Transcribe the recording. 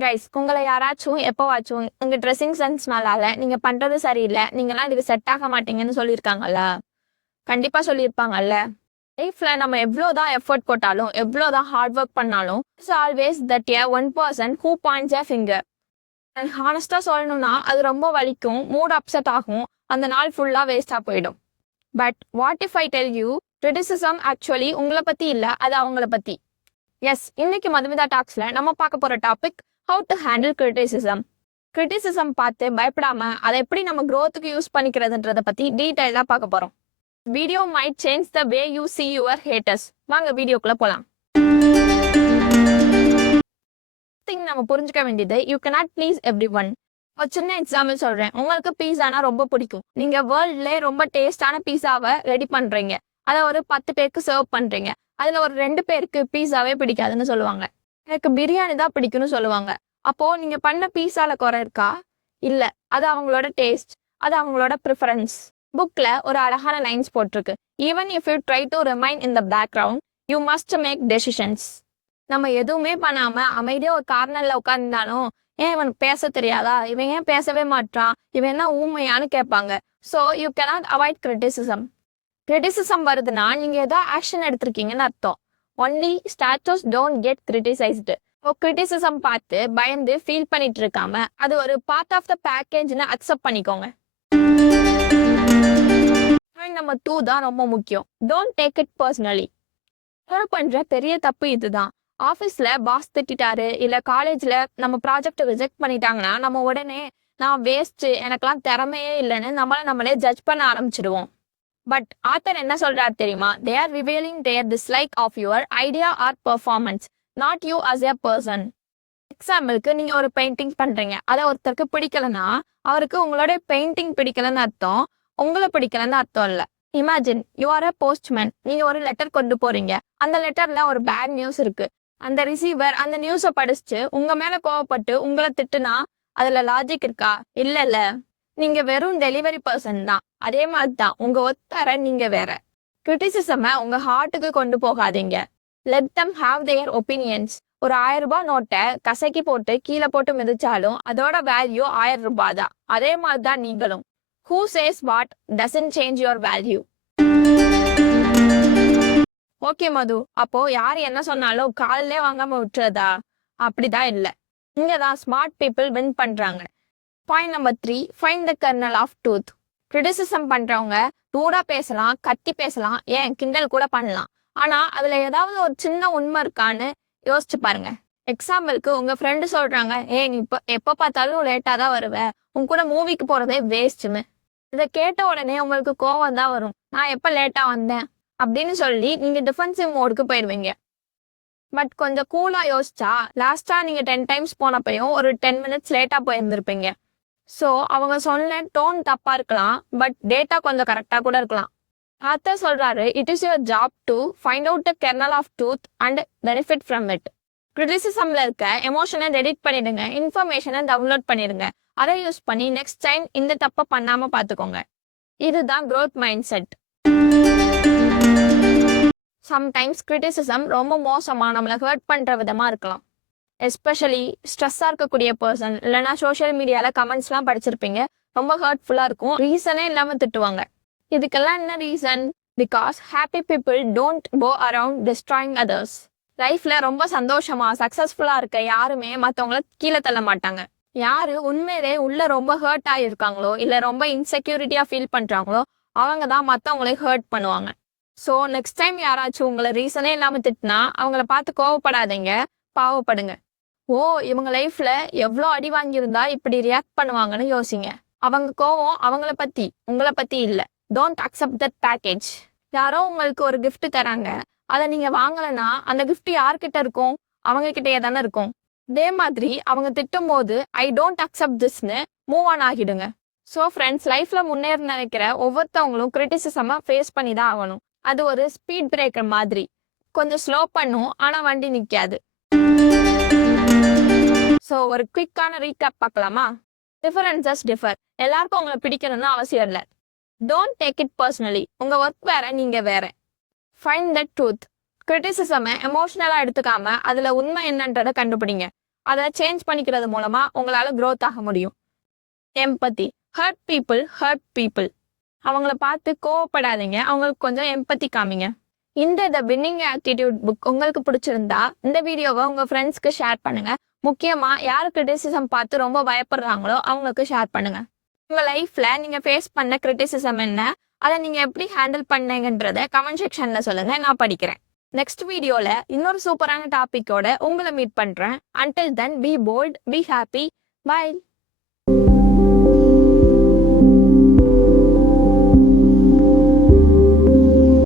Guys, உங்களை யாராச்சும் எப்போவாச்சும் உங்க ட்ரெஸ்ஸிங் சென்ஸ் நல்லால, நீங்க பண்றது சரியில்லை, நீங்களாம் இதுக்கு செட் ஆக மாட்டீங்கன்னு சொல்லியிருக்காங்கல்ல? கண்டிப்பா சொல்லியிருப்பாங்கல்ல. லைஃப்ல நம்ம எவ்வளோதான் எஃபர்ட் போட்டாலும், எவ்வளோதான் ஹார்ட் ஒர்க் பண்ணாலும், it's always that one person who points a finger. And ஹானஸ்டா சொல்லணும்னா அது ரொம்ப வலிக்கும், மூட் அப்செட் ஆகும், அந்த நாள் ஃபுல்லா வேஸ்டா போயிடும். But what if I tell you, criticism actually உங்களை பத்தி இல்ல, அது அவங்கள பத்தி. எஸ், இன்னைக்கு மதுமிதா டாக்ஸ்ல நம்ம பார்க்க போற topic how to handle criticism. Criticism பார்த்து பயப்படாம அதை எப்படி நம்ம க்ரோத்துக்கு யூஸ் பண்ணிக்கிறதுன்றத பத்தி டீடைலா பார்க்க போறோம். Video might change the way you see your haters. வாங்க வீடியோக்குள்ள போலாம். திங் நம்ம புரிஞ்சுக்க வேண்டியது, யூ cannot please everyone. ஒரு சின்ன எக்ஸாம்பிள் சொல்றேன். உங்களுக்கு பீஸானா ரொம்ப பிடிக்கும். நீங்க வேர்ல்ட்ல ரொம்ப டேஸ்டான பீஸாவை ரெடி பண்றீங்க. அதை ஒரு 10 பேருக்கு சர்வ் பண்றீங்க. அதுல ஒரு 2 பேருக்கு பீஸாவே பிடிக்காதுன்னு சொல்லுவாங்க. எனக்கு பிரியாணி தான் பிடிக்கும்னு சொல்லுவாங்க. அப்போ நீங்க பண்ண பீஸால குறை இருக்கா? இல்ல, அது அவங்களோட டேஸ்ட், அது அவங்களோட ப்ரிஃபரன்ஸ். புக்ல ஒரு அழகான லைன்ஸ் போட்டிருக்கு. Even if you try to remain in the background, you must make decisions. நம்ம எதுவுமே பண்ணாம அமைதியா ஒரு கார்னர்ல உட்கார்ந்தாலும், ஏன் இவனுக்கு பேச தெரியாதா, இவன் ஏன் பேசவே மாட்டான், இவன் என்ன ஊமையான்னு கேட்பாங்க. So you cannot avoid criticism. Criticism வருதுன்னா நீங்க ஏதோ ஆக்ஷன் எடுத்திருக்கீங்கன்னு அர்த்தம். Only status don't get criticised. Criticism பார்த்து பயந்து ஃபீல் பண்ணிட்டு இருக்காம அது ஒரு பார்ட் ஆஃப் த பேக்கேஜ்னு அக்செப்ட் பண்ணிக்கோங்க. நம்ம 2 தான் ரொம்ப முக்கியம். Don't take it personally. பண்ற பெரிய தப்பு இதுதான். ஆஃபீஸ்ல பாஸ் திட்டாரு, இல்ல காலேஜ்ல நம்ம ப்ராஜெக்ட் ரிஜெக்ட் பண்ணிட்டாங்கன்னா நம்ம உடனே நான் வேஸ்ட், எனக்கெல்லாம் திறமையே இல்லைன்னு நம்மளே ஜட்ஜ் பண்ண ஆரம்பிச்சிடுவோம். பட் ஆத்தர் என்ன சொல்றாரு தெரியுமா? they are revealing their dislike of your idea or performance, not you as a person. எக்ஸாம்பிளுக்கு, நீங்க ஒரு பெயிண்டிங் பண்றீங்க, அதை ஒருத்தருக்கு பிடிக்கலன்னா அவருக்கு உங்களோட பெயிண்டிங் பிடிக்கலன்னு அர்த்தம், உங்களை பிடிக்கலன்னு அர்த்தம் இல்ல. Imagine you are a postman. நீங்க ஒரு லெட்டர் கொண்டு போறீங்க. அந்த லெட்டர்ல ஒரு பேட் நியூஸ் இருக்கு. அந்த ரிசீவர் அந்த நியூஸை படிச்சுட்டு உங்க மேல கோவப்பட்டு உங்களை திட்டுனா அதுல லாஜிக் இருக்கா? இல்ல. நீங்க வெறும் டெலிவரி பர்சன் தான். அதே மாதிரி தான் உங்க ஒத்தர நீங்க வேற. கிரிட்டிசிசம உங்க ஹார்ட்டுக்கு கொண்டு போகாதீங்க. Let them have their opinions. ஒரு 1000 ரூபாய் நோட்டை கசக்கி போட்டு கீழே போட்டு மிதிச்சாலும் அதோட வேல்யூ 1000 ரூபாய் தான். அதே மாதிரி தான் நீங்களும். Who says what doesn't change your value. Okay Madhu, அப்போ யார் என்ன சொன்னாலும் காலிலே வாங்காம விட்டுறதா? அப்படிதான் இல்ல. இங்கதான் ஸ்மார்ட் பீப்புள் வின் பண்றாங்க. Point number 3, find the kernel of truth. Criticism பண்றவங்க ரூடா பேசலாம், கத்தி பேசலாம், ஏன் கிண்டல் கூட பண்ணலாம். ஆனா அதுல ஏதாவது ஒரு சின்ன உண்மை இருக்கான்னு யோசிச்சு பாருங்க. எக்ஸாம்பிளுக்கு, உங்க ஃப்ரெண்டு சொல்றாங்க, நீ எப்ப பார்த்தாலும் லேட்டா தான் வருவ, உன் கூட மூவிக்கு போறதே வேஸ்ட்னு. இதை கேட்ட உடனே உங்களுக்கு கோவம் தான் வரும். நான் எப்ப லேட்டா வந்தேன் அப்படின்னு சொல்லி நீங்க டிஃபென்சிவ் மோடுக்கு போயிடுவீங்க. பட் கொஞ்சம் கூலா யோசிச்சா, லாஸ்டா நீங்க 10 டைம்ஸ் போனப்பையும் ஒரு 10 மினிட்ஸ் லேட்டா போயிருந்திருப்பீங்க. ஸோ அவங்க சொன்ன டோன் தப்பா இருக்கலாம், பட் டேட்டா கொஞ்சம் கரெக்டா கூட இருக்கலாம். ஆத்தர் சொல்றாரு, it is your job to find out the kernel of truth and benefit from it. கிரிட்டிசிசம்ல இருக்க எமோஷனை டெலிட் பண்ணிடுங்க, இன்ஃபர்மேஷனை டவுன்லோட் பண்ணிடுங்க. அதை யூஸ் பண்ணி நெக்ஸ்ட் டைம் இந்த தப்பை பண்ணாம பார்த்துக்கோங்க. இதுதான் growth mind set. Sometimes criticism ரொம்ப மோசமா நம்மளை ஹர்ட் பண்ற விதமா இருக்கலாம். எஸ்பெஷலி ஸ்ட்ரெஸ்ஸாக இருக்கக்கூடிய பர்சன், இல்லைனா சோஷியல் மீடியாவில் கமெண்ட்ஸ்லாம் படிச்சிருப்பீங்க, ரொம்ப ஹர்ட்ஃபுல்லாக இருக்கும், ரீசனே இல்லாமல் திட்டுவாங்க. இதுக்கெல்லாம் என்ன reason? Because happy people don't go around destroying others. லைஃப்ல ரொம்ப சந்தோஷமா சக்ஸஸ்ஃபுல்லாக இருக்க யாருமே மற்றவங்கள கீழே தள்ள மாட்டாங்க. யாரு உண்மையிலே உள்ள ரொம்ப ஹர்ட் ஆகியிருக்காங்களோ, இல்லை ரொம்ப இன்செக்யூரிட்டியாக ஃபீல் பண்ணுறாங்களோ, அவங்க தான் மற்றவங்களே ஹர்ட் பண்ணுவாங்க. ஸோ நெக்ஸ்ட் டைம் யாராச்சும் உங்களை ரீசனே இல்லாமல் திட்டினா அவங்கள பார்த்து கோவப்படாதீங்க, பாவப்படுங்க. ஓ, இவங்க லைஃப்ல எவ்வளோ அடி வாங்கியிருந்தா இப்படி ரியாக்ட் பண்ணுவாங்கன்னு யோசிங்க. அவங்க கோவம் அவங்கள பத்தி, உங்களை பத்தி இல்ல. Don't accept that package. யாரோ உங்களுக்கு ஒரு கிஃப்ட் தராங்க, அதை நீங்க வாங்கலைன்னா அந்த கிஃப்ட் யார்கிட்ட இருக்கும்? அவங்க கிட்டே தானே இருக்கும். இதே மாதிரி அவங்க திட்டும் போது ஐ டோன்ட் அக்செப்ட் திஸ்ன்னு மூவ் ஆன் ஆகிடுங்க. ஸோ ஃப்ரெண்ட்ஸ், லைஃப்ல முன்னேற நினைக்கிற ஒவ்வொருத்தவங்களும் கிரிட்டிசிசமா ஃபேஸ் பண்ணி தான் ஆகணும். அது ஒரு ஸ்பீட் பிரேக்கர் மாதிரி. கொஞ்சம் ஸ்லோ பண்ணும், ஆனா வண்டி நிற்காது. ஸோ ஒரு குவிக்கான ரீகேப் பார்க்கலாமா? Differences differ. எல்லாருக்கும் உங்களை பிடிக்கணும்னு அவசியம் இல்லை. Don't take it personally. உங்க ஒர்க் வேற, நீங்க வேற. Find the truth. கிரிட்டிசிசமை எமோஷனலா எடுத்துக்காம அதுல உண்மை என்னன்றதை கண்டுபிடிங்க. அதை சேஞ்ச் பண்ணிக்கிறது மூலமா உங்களால growth ஆக முடியும். எம்பத்தி. Hurt people. அவங்கள பார்த்து கோவப்படாதீங்க. அவங்களுக்கு கொஞ்சம் எம்பத்தி காமிங்க. இந்த த வின்னிங் ஆட்டிடியூட் புக் உங்களுக்கு பிடிச்சிருந்தா இந்த வீடியோவை உங்க ஃப்ரெண்ட்ஸ்க்கு ஷேர் பண்ணுங்க. முக்கியமா யாரு கிரிட்டிசிசம் பார்த்து ரொம்ப பயப்படுறாங்களோ அவங்களுக்கு ஷேர் பண்ணுங்க. உங்க லைஃப்ல நீங்க ஃபேஸ் பண்ண கிரிட்டிசிசம் என்ன, அதை நீங்க எப்படி ஹேண்டில் பண்ணீங்கன்றத கமெண்ட் செக்ஷன்ல சொல்லுங்க, நான் படிக்கிறேன். நெக்ஸ்ட் வீடியோல இன்னொரு சூப்பரான டாபிக்கோட உங்களை மீட் பண்றேன். Until then be bold, be happy, by.